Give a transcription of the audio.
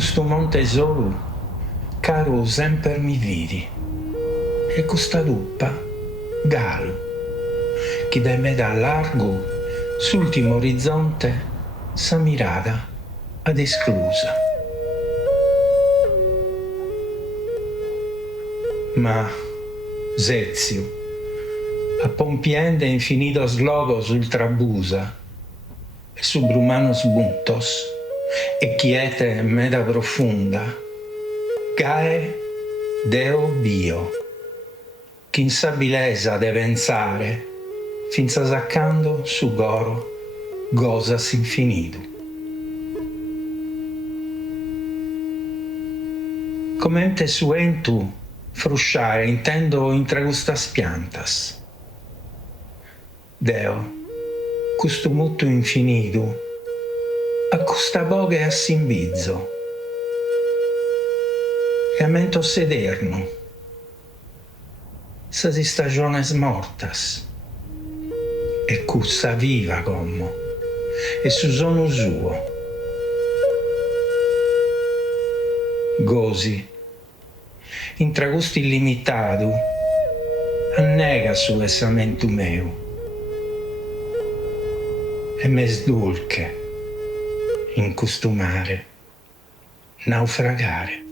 questo monte solo, caro sempre mi vidi, e questa duppa, galo, che da me da largo, sull'ultimo orizzonte, sa mirada ad esclusa. Ma, Zezio, a pompiende infinitos logos ultrabusa, e subrumanos buntos, e quiete meda profunda, cae Deo Dio, che in sabilesa de pensare, finza saccando su goro gosas infinitu. Comente suentu frusciare intendo intra custas piantas. Deo, custu muttu infinitu, a custa boghe a simbizzo, e amento sederno, sas stagiones mortas, e cussa viva como, e su sono suo. Gosi, intra custu illimitadu, annega su vesamentu meu, e mes dulche in custu mare naufragare.